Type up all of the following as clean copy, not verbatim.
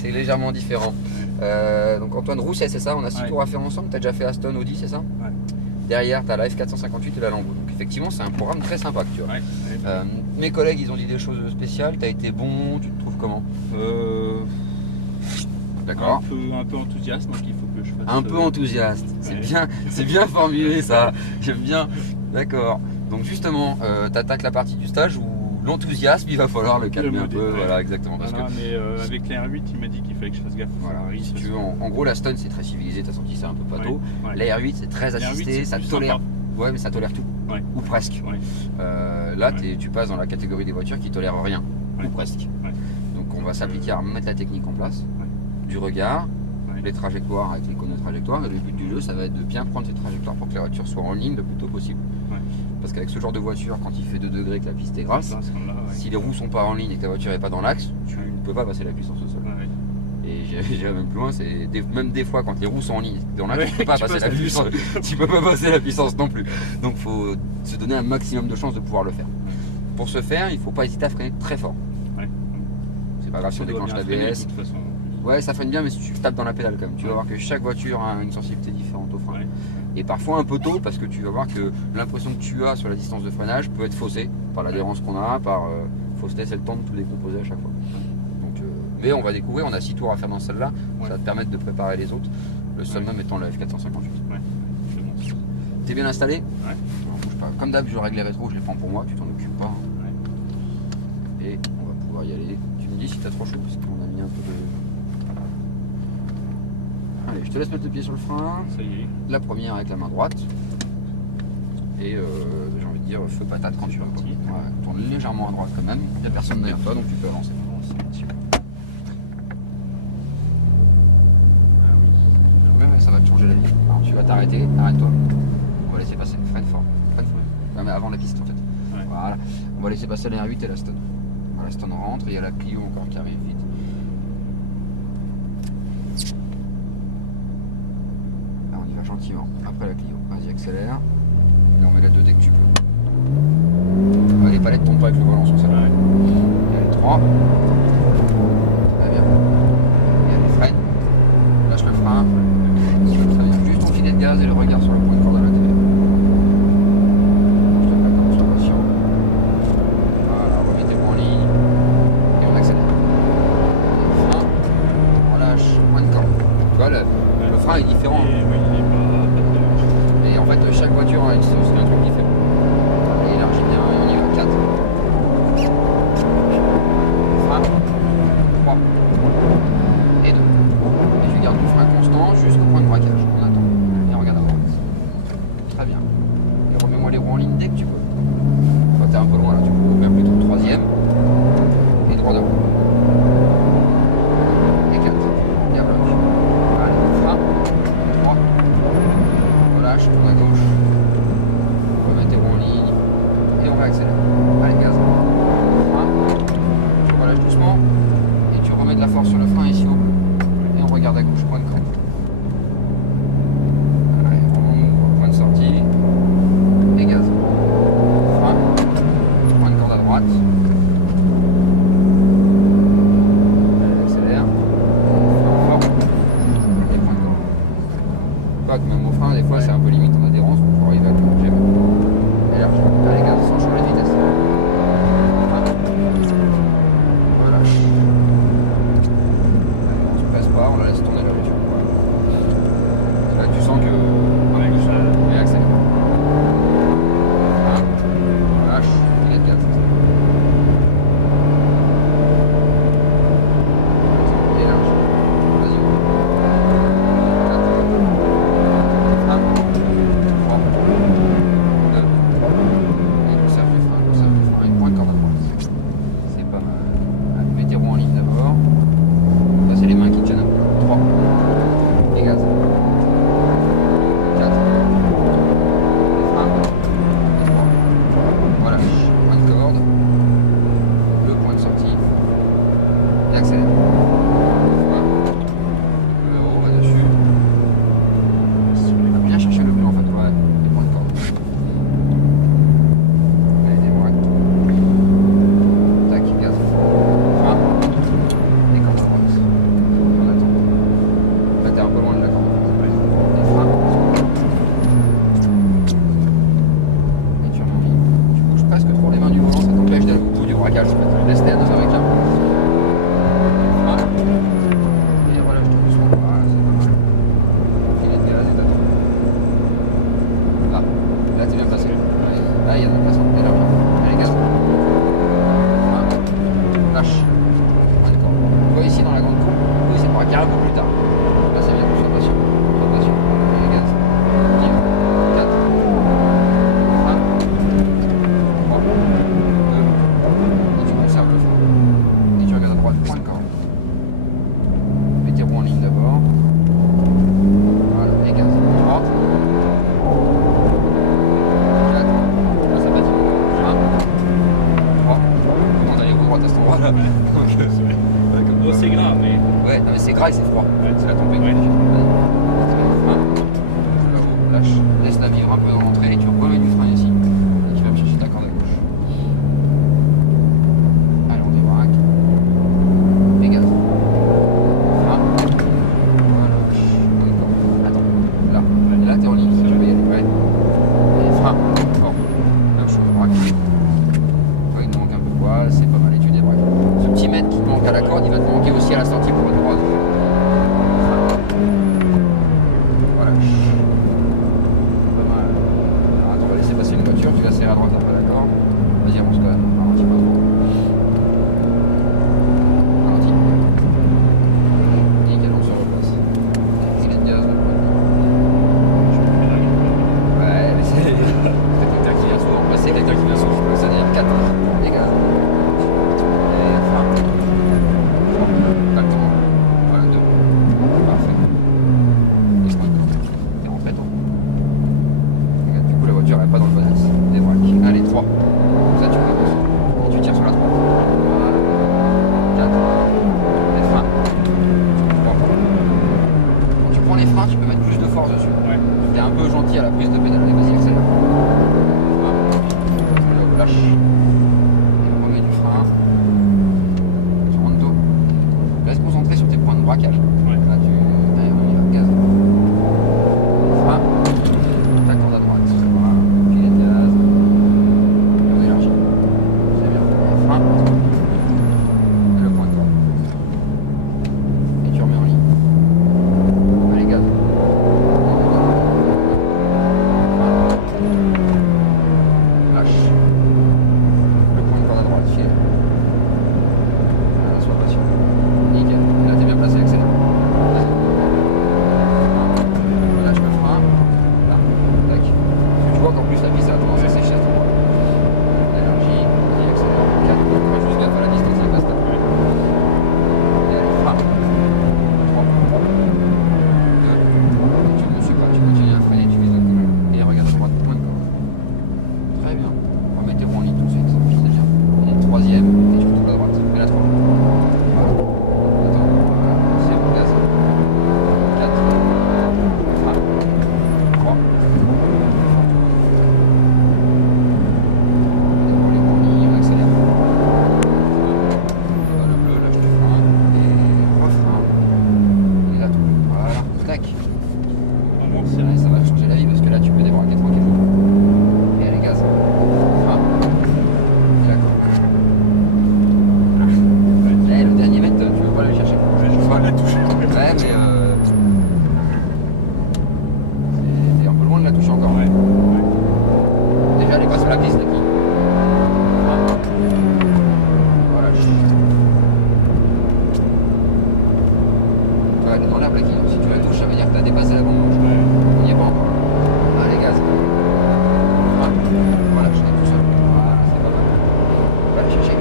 c'est légèrement différent. Donc Antoine Rousset, c'est ça, on a 6 tours à faire ensemble. Tu as déjà fait Aston, Audi, c'est ça? Ouais. Derrière, tu as la F458 et la Lambo. Donc effectivement, c'est un programme très sympa que tu as. Ouais. Mes collègues, ils ont dit des choses spéciales. Tu as été bon, tu te trouves comment? D'accord. Un peu enthousiaste, donc il faut que je fasse. Un peu enthousiaste, c'est bien formulé ça, j'aime bien. D'accord. Donc justement, tu attaques la partie du stage où l'enthousiasme, il va falloir le calmer un peu. Voilà, exactement. Parce que, mais avec la R8, il m'a dit qu'il fallait que je fasse gaffe. Voilà, si tu veux, en gros, la Stone, c'est très civilisé, tu as senti ça un peu pato. Ouais. La R8, c'est très assisté, ça tolère. Ouais, mais ça tolère tout. Ouais. Ou presque. Ouais. Là, tu passes dans la catégorie des voitures qui tolèrent rien. Ouais. Ou presque. Ouais. Donc on va s'appliquer à mettre la technique en place, du regard, les trajectoires avec l'icône de trajectoire. Et le but du jeu, ça va être de bien prendre ces trajectoires pour que la voiture soit en ligne le plus tôt possible. Ouais. Parce qu'avec ce genre de voiture, quand il fait 2 degrés que la piste est grasse, si les roues sont pas en ligne et que la voiture n'est pas dans l'axe, tu ne peux pas passer la puissance au sol. Ouais. Et j'irai même plus loin, même des fois quand les roues sont en ligne dans l'axe, tu peux pas passer la puissance. puissance. Tu peux pas passer la puissance non plus. Donc il faut se donner un maximum de chances de pouvoir le faire. Pour ce faire, il ne faut pas hésiter à freiner très fort. Ouais. C'est pas grave si on déclenche l'ABS. Ouais, ça freine bien, mais si tu tapes dans la pédale quand même, tu vas voir que chaque voiture a une sensibilité différente au frein. Ouais. Et parfois un peu tôt, parce que tu vas voir que l'impression que tu as sur la distance de freinage peut être faussée par l'adhérence qu'on a, par faut se laisser le temps de tout décomposer à chaque fois. Donc, mais on va découvrir, on a 6 tours à faire dans celle-là, ça va te permettre de préparer les autres, le summum étant la F458. Ouais, c'est bon. T'es bien installé? Ouais. Alors, bouge pas. Comme d'hab, je règle les rétros, je les prends pour moi, tu t'en occupes pas. Et on va pouvoir y aller. Tu me dis si t'as trop chaud, parce qu'on a mis un peu de... Allez, je te laisse mettre le pied sur le frein. Ça y est. La première avec la main droite. Et j'ai envie de dire feu patate quand tu vas. Ouais, tourne légèrement à droite quand même. Il n'y a personne derrière toi donc tu peux avancer. Ouais, ça va te changer la vie. Alors, tu vas t'arrêter, arrête-toi. On va laisser passer. Freine fort. Freine fort. Ouais, mais avant la piste en fait. Ouais. Voilà. On va laisser passer la R8 et la Stone. La Stone rentre et il y a la Clio encore qui arrive vite. Gentiment, après la Clio, vas-y accélère, et on met la 2 dès que tu peux. Ouais, les palettes tombent pas avec le volant sur celle-là. Il y a les 3. Très bien. Il y a les freins. Lâche le frein. Très bien. Juste ton filet de gaz et le regard sur le point de corde à l'intérieur. Je te fais comme observation. Voilà, remettez-vous en ligne. Et on accélère. Frein. On relâche, point de corde. Tu vois, le frein est différent. Et en fait, chaque voiture a aussi un truc différent. Et élargit bien, et on y va. 4. Frein. 3. Et 2. Et tu gardes le frein constant jusqu'au point de braquage. On attend. Et on regarde à droite. Très bien. Et remets-moi les roues en ligne dès que tu peux. Quand tu es un peu loin là, tu peux ouvrir plutôt le 3ème. Et droit devant. Et 4. Bien bloc. Allez, frein. 3. Relâche, tourne à gauche, remettez roues en ligne et on va accélérer. Allez, gaz. Frein, tu relâches doucement et tu remets de la force sur le frein ici au bleu. Et on regarde à gauche, point de corde. Allez, on point de sortie et gaz. Frein, point de corde à droite. Allez, accélère. Frein fort et point de corde. Même au frein, des fois c'est un peu limite en adhérence pour arriver à tout gérer. Et là, allez, gaz sans changer de vitesse. Relâche. Allez, on se presse pas, on la laisse tourner la voiture. Là, tu sens que. Et accélère. Relâche, filet de gaz. Et large. Vas-y. 3. un peu plus tard. Là, c'est bien, sois patient. Sois patient. Allez, gaz. 4. 1. 3. 2. Et tu conserves le frein. Et tu regardes à droite, point de corde. Mets tes roues en ligne d'abord. Voilà, et gaz. 30. 4. Là, ça va dire 1. 3. On a les roues droites à cet endroit-là. Oh, c'est grave, mais. Ouais, non mais c'est gras et c'est froid. Ouais, C'est la température. ouais. Lâche, laisse-la vivre un peu dans l'entrée et tu remets du frein ici. Et tu vas me chercher ta corde à gauche. Allez, on débraque. Et gaz. Frein. Voilà. Attends, là. Et là, t'es en ligne. Tu vas y aller. Ouais. Et frein. Bon. Même chose, braque. Ouais, il te manque un peu de poids, c'est pas mal et tu débraques. Ce petit mètre qui te manque à la corde, il va te manquer aussi à la sortie pour être droite. Voilà. Pas mal. Alors, attends, on va laisser passer une voiture, tu vas serrer à droite un peu la corde. Vas-y, avance quand même, ralentis pas trop. Ralentis. Nickel, on se replace. Il est de gaz, ouais, mais c'est quelqu'un qui vient souvent. Ouais, c'est quelqu'un qui vient souvent. Ça veut dire 4. Dégage. Et frein. Exactement. Voilà, 2. Parfait. Et point de corde. T'es rentré, toi. Regarde, du coup, la voiture elle est pas dans le bon axe. Débraque. Allez, 3. Comme ça, tu commences. Et tu tires sur la droite. Voilà. 4. Les freins. 3. Quand tu prends les freins, tu peux mettre plus de force dessus. Ouais. T'es un peu gentil à la prise de pédale. Allez, vas-y, accélère. Lâche. Et on remet du frein. Tu rentres dos. Reste concentré sur tes points de braquage. Ouais. Là, allez, on y va, gaz. Frein. Ta corde à droite. Voilà. Pied de gaz. Et on élargit. C'est bien. Et frein. Et le point de corde. Et tu remets en ligne. Allez, gaz. Lâche. Le point de corde à droite, filet. Voilà, sois patient. Nickel. Et là, t'es bien placé, accélère. Vas-y. Lâche le frein. Là. Tac. Parce que tu vois qu'en plus, la piste, elle a tendance à sécher à ce moment-là. Énergie. Vas-y, accélère. 4. Fais juste gaffe à la distance, elle passe ta plus. Et allez, frein. 3. 2. Et tu ne me suis pas. Tu continues à freiner, tu vises le col. Et regarde à droite, point de corde. Très bien. Remettez vous en ligne tout de suite. C'est bien. Et le troisième, et tu retournes à droite. Et la 3. Voilà. Attends. Voilà. C'est bon, gaz. 4. Frein. 3. Et on les rend en ligne, on accélère. Frein. Le bleu, lâche le frein. Et refrein. Et là, tout. Voilà. Tac. On monte Ouais, ça va changer la vie parce que là, tu peux débraquer tranquillement. Et allez, gaz. Frein. Et la corde. Eh, le dernier mètre, tu veux pas aller le chercher. Je vois la touche. Ouais, mais c'est un peu loin de la touche encore. Ouais. Déjà, elle est pas sur la piste, la fille. Voilà. Ouais, elle est dans l'herbe, la quille. Si tu la touches, ça veut dire que tu as dépassé la bande rouge. On n'y est pas encore. Allez, gaz. Voilà, je l'ai tout seul. Voilà, c'est pas mal. On va aller chercher.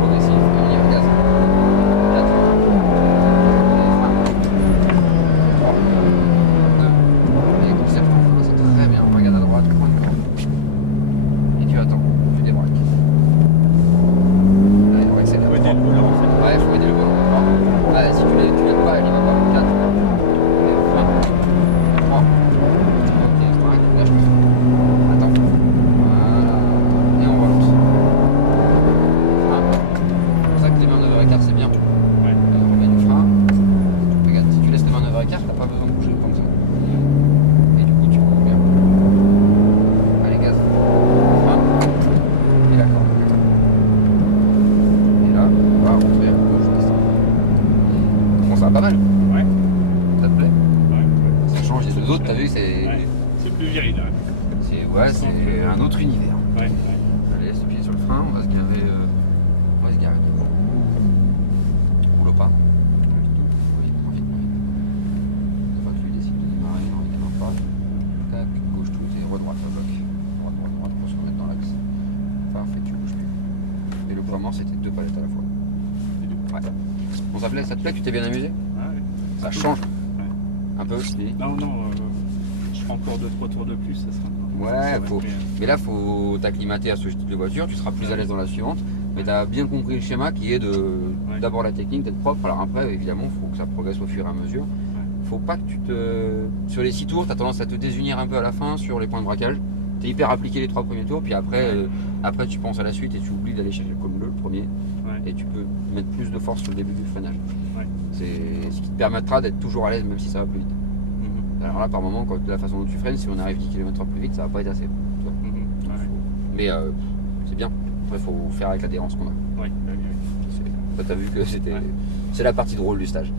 Progressif, et on y va, gaz. 4. Et frein. 3. 2. Et conserve ton frein, c'est très bien. Regarde à droite, point de corde. Et tu attends, tu débraques. Allez, on va accélérer. Faut aider le volant en fait. Ouais, faut aider le volant. Allez, si tu l'aides pas, elle y va pas. 4. Et frein. 3. Ok, braque, lâche le frein. Attends. Voilà. Et on relance. Frein. C'est pour ça que les mains 9h15, c'est bien. Ouais. On remet du frein. Regarde, si tu laisses les mains 9h15, t'as pas besoin de bouger comme ça. Et du coup, tu roules bien. Allez, gaz. Frein. Et la corde. Et là, on va rentrer un peu juste descendre. Bon, ça va pas mal. Ouais. Ça te plaît? Ouais. Ça change des deux autres, t'as vu, c'est. Ouais. C'est plus viril. Hein. C'est un autre univers. Ouais. Allez, laisse le pied sur le frein, on va se garer. On va se garer. Ouais. Bon, ça te plaît, tu t'es bien amusé? Ouais. Ça change Ouais. un peu, je dis. Non, je ferai encore 2-3 tours de plus, ça sera. Ouais, ça va, mais là, faut t'acclimater à ce type de voiture, tu seras plus à l'aise dans la suivante. Mais tu as bien compris le schéma qui est d'abord la technique, d'être propre. Alors après, évidemment, il faut que ça progresse au fur et à mesure. Faut pas que sur les 6 tours, tu as tendance à te désunir un peu à la fin sur les points de braquage. Tu es hyper appliqué les 3 premiers tours, puis après, tu penses à la suite et tu oublies d'aller chercher le cône bleu, le premier. Et tu peux mettre plus de force sur le début du freinage. C'est ce qui te permettra d'être toujours à l'aise, même si ça va plus vite. Alors là, par moment, quand la façon dont tu freines, si on arrive 10 km/h plus vite, ça va pas être assez. Mais c'est bien. Après, il faut faire avec l'adhérence qu'on a. Oui, Toi, tu as vu que c'est la partie drôle du stage.